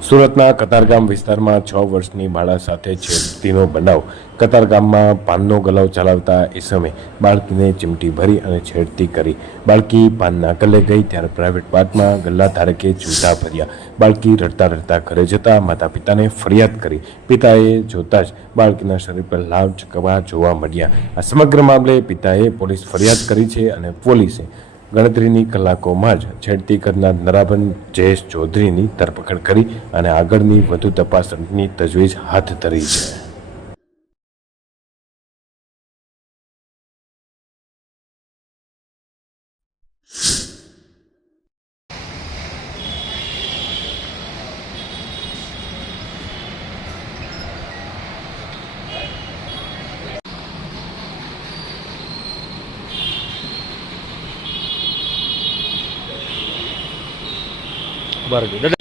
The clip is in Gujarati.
સુરતના કતારગામ વિસ્તારમાં છ વર્ષની બાળા સાથે છેડતીનો બનાવ. કતારગામમાં પાનનો ગલાવ ચલાવતા ઈસમે બાળકીને ચીમટી ભરી અને છેડતી કરી. બાળકી પાનના ગલે ગઈ ત્યારે પ્રાઇવેટ પાર્ટમાં ગલ્લા ધારકે જૂતા ભર્યા. બાળકી રડતા રડતા ઘરે જતા માતા પિતાને ફરિયાદ કરી. પિતાએ જોતા જ બાળકીના શરીર પર લાવ ચકવા જોવા મળ્યા. આ સમગ્ર મામલે પિતાએ પોલીસ ફરિયાદ કરી છે અને પોલીસે ગણતરીની કલાકોમાં જ છેડતી કરનાર નરાબન જયેશ ચૌધરીની ધરપકડ કરી અને આગળની વધુ તપાસની તજવીજ હાથ ધરી છે. ബർഗ്